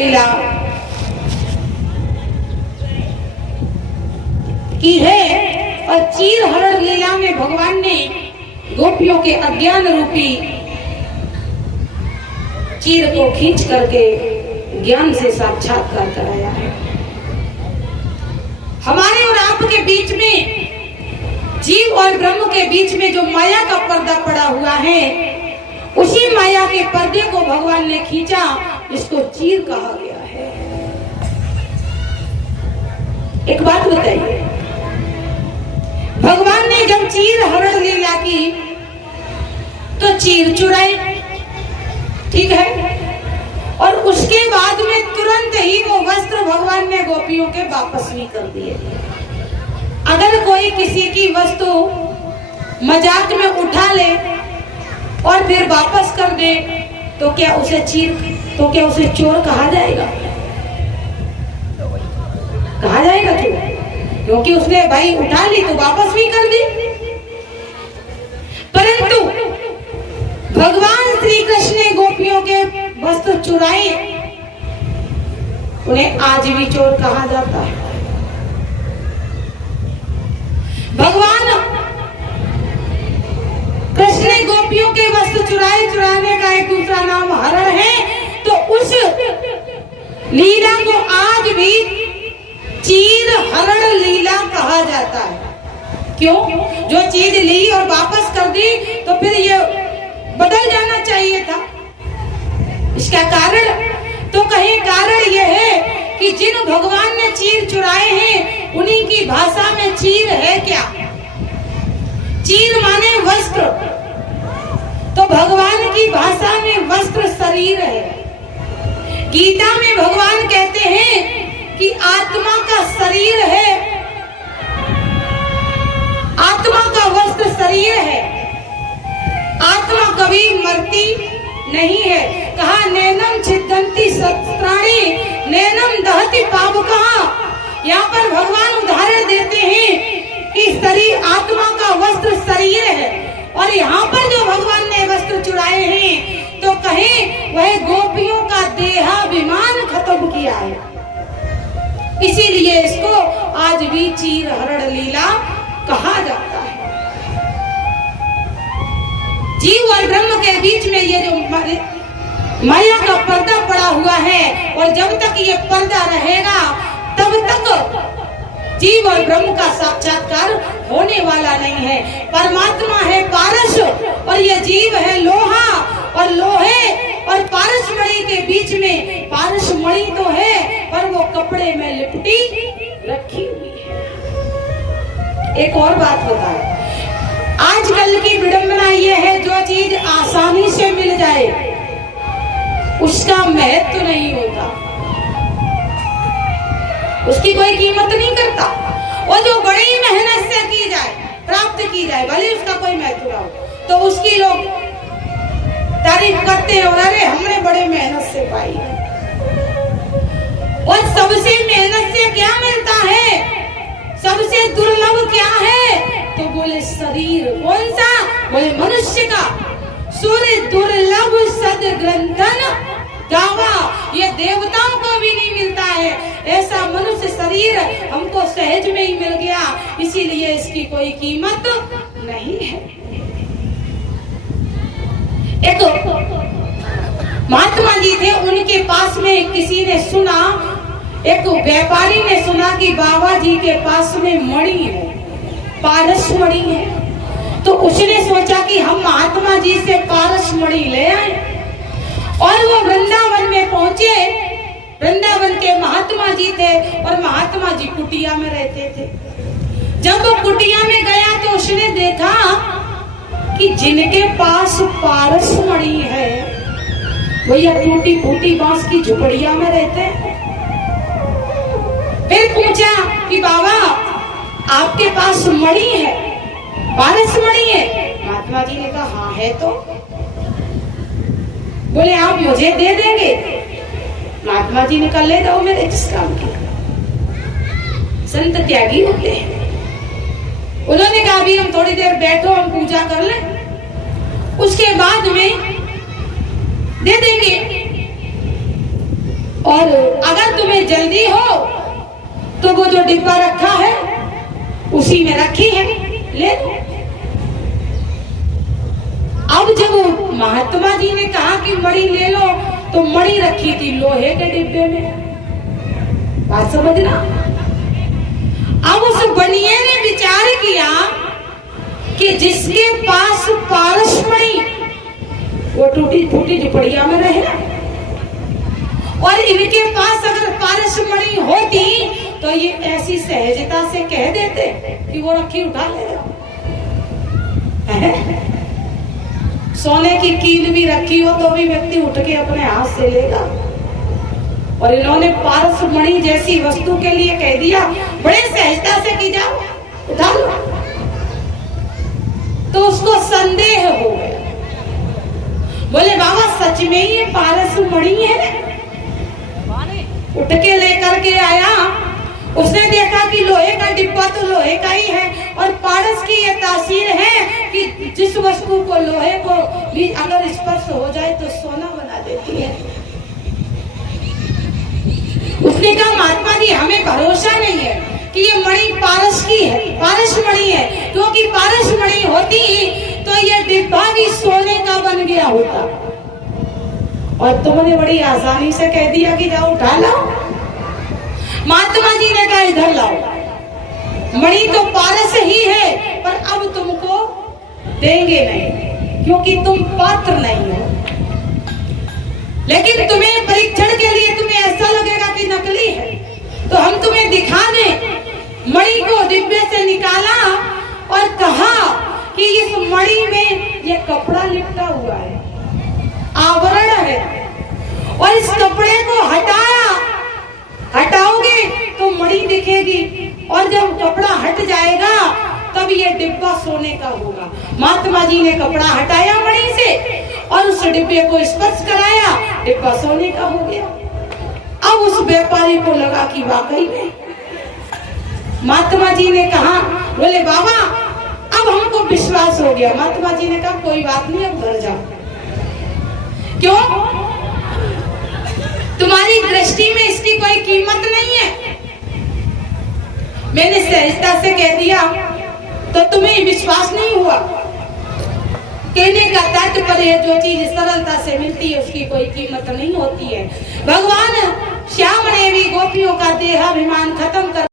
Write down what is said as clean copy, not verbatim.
लीला की है। और चीर हरण लीला में भगवान ने गोपियों के अज्ञान रूपी चीर को खींच करके ज्ञान से साक्षात्कार कराया है। हमारे और आपके बीच में, जीव और ब्रह्म के बीच में जो माया का पर्दा पड़ा हुआ है, उसी माया के पर्दे को भगवान ने खींचा, इसको चीर कहा गया है। एक बात बताइए, भगवान ने जब चीर हरण लीला की तो चीर चुराई, ठीक है, और उसके बाद में तुरंत ही वो वस्त्र भगवान ने गोपियों के वापस भी कर दिए। अगर कोई किसी की वस्तु मजाक में उठा ले और फिर वापस कर दे तो क्या उसे चोर कहा जाएगा? कहा जाएगा क्यों? क्योंकि उसने भाई उठा ली तो वापस भी कर दी। परंतु भगवान श्री कृष्ण ने गोपियों के वस्त्र चुराए, उन्हें आज भी चोर कहा जाता है। भगवान कृष्ण ने गोपियों के वस्त्र चुराने का एक दूसरा नाम हरण है। तो उस लीला को आज भी चीर हरण लीला कहा जाता है। क्यों? जो चीज ली और वापस कर दी तो फिर ये बदल जाना चाहिए था। इसका कारण तो कहीं कारण यह है कि जिन भगवान ने चीर चुराए हैं, उन्हीं की भाषा में चीर है क्या? चीर माने वस्त्र, तो भगवान की भाषा में वस्त्र शरीर है। गीता में भगवान कहते हैं कि आत्मा का शरीर है, आत्मा का वस्त्र शरीर है। आत्मा कभी मरती नहीं है। कहा नैनम छिदन्ति शस्त्राणि नैनम दहति पावकः। यहाँ पर भगवान उदाहरण देते हैं कि शरीर, आत्मा का वस्त्र शरीर है, और यहाँ पर जो भगवान ने वस्त्र चुराए हैं तो कहें वह गोपियों का देहाभिमान खत्म किया है। इसीलिए इसको आज भी चीर हरण लीला कहा जाता है। जीव और ब्रह्म के बीच में ये जो माया का पर्दा पड़ा हुआ है, और जब तक ये पर्दा रहेगा तब तक जीव और ब्रह्म का साक्षात्कार होने वाला नहीं है। परमात्मा है पारस और ये जीव है लोहा, और लोहे और पारस मणि के बीच में पारस मणि तो है पर वो कपड़े में लिपटी रखी हुई है। एक और बात बताएं, आजकल की विडंबना ये है, जो चीज आसानी से मिल जाए उसका महत्व नहीं होता, उसकी कोई कीमत नहीं करता। और जो बड़ी मेहनत से की जाए, प्राप्त की जाए, भले उसका कोई महत्व ना हो, तो उसकी लोग तारीफ करते हैं, और अरे हमने बड़े मेहनत से पाई। और सबसे मेहनत से क्या मिलता है? सबसे दुर्लभ क्या है? तो बोले शरीर। कौन सा? बोले मनुष्य का। सूर्य दुर्लभ सद ग्रंथन गावा, ये देवताओं को भी नहीं मिलता है। ऐसा मनुष्य शरीर हमको सहज में ही मिल गया, इसीलिए इसकी कोई कीमत नहीं है। एक महात्मा जी थे, उनके पास में किसी ने सुना, एक व्यापारी ने सुना कि बाबा जी के पास में मणि है, पारस मणि है। तो उसने सोचा कि हम महात्मा जी से पारस मणि ले आए, और वो वृंदावन में पहुंचे। वृंदावन के महात्मा जी थे, और महात्मा जी कुटिया में रहते थे। जब वो कुटिया में गया तो उसने देखा कि जिनके पास पारस मणि है वो ये टूटी फूटी बांस की झुपड़िया में रहते हैं। फिर पूछा कि बाबा आपके पास मणि है, पारस मणि है? महात्मा जी ने कहा हाँ है। तो बोले आप मुझे दे देंगे? महात्मा जी ने कहा ले जाओ, मेरे किस काम की। संत त्यागी होते हैं। उन्होंने कहा अभी हम थोड़ी देर बैठो, हम पूजा कर लें, उसके बाद में दे देंगे। और अगर तुम्हें जल्दी हो तो वो जो डिब्बा रखा है उसी में रखी है, ले लो। अब जब महात्मा जी ने कहा कि मणि ले लो, तो मणि रखी थी लोहे के डिब्बे में। बात समझना। अब उस बनिए ने विचार किया कि जिसके पास पारस मणि, वो टूटी फूटी झुपड़िया में रहे, और इनके पास अगर पारस मणि होती तो ये ऐसी सहजता से कह देते कि वो रखी उठा ले जाओ। सोने की कील भी रखी हो तो भी व्यक्ति उठ के अपने हाथ से लेगा, और इन्होंने पारस मणि जैसी वस्तु के लिए कह दिया बड़े सहजता से कि जाओ उठा लो। तो उसको संदेह हो गया, बोले बाबा सच में ये पारस मणि है? उठ के लेकर के आया, उसने देखा कि लोहे का डिब्बा तो लोहे का ही है, और पारस की ये तासीर है कि जिस वस्तु को लोहे को भी अगर स्पर्श हो जाए तो सोना बना देती है। उसने कहा महात्मा जी हमें भरोसा नहीं है कि ये मणि पारस की है, पारस मणि है, क्योंकि पारस मणि होती तो ये डिब्बा भी सोने का बन गया होता, और तुमने बड़ी आसानी से कह दिया कि जाओ उठा लाओ। महात्मा जी ने कहा इधर लाओ, मणि तो पारस ही है, पर अब तुमको देंगे नहीं क्योंकि तुम पात्र नहीं हो। लेकिन तुम्हें परीक्षण के लिए तुम्हें ऐसा लगेगा कि नकली है, तो हम तुम्हें दिखा दें। मणि को डिब्बे से निकाला और कहा कि इस मणि में ये कपड़ा लिपटा हुआ है, आवरण है, और इस कपड़े को हटाओगे तो मणि दिखेगी, और जब कपड़ा हट जाएगा तब ये डिब्बा सोने का होगा। महात्मा जी ने कपड़ा हटाया मणि से और उस डिब्बे को स्पर्श कराया, डिब्बा सोने का हो गया। अब उस व्यापारी को लगा कि वाकई में। महात्मा जी ने कहा, बोले बाबा अब हमको विश्वास हो गया। महात्मा जी ने कहा कोई बात नहीं, अब घर जाओ। क्यों? तुम्हारी दृष्टि में इसकी कोई कीमत नहीं है। मैंने सहजता से कह दिया तो तुम्हें विश्वास नहीं हुआ। कहने का तात्पर्य जो चीज सरलता से मिलती है उसकी कोई कीमत नहीं होती है। भगवान श्याम ने भी गोपियों का देहाभिमान खत्म कर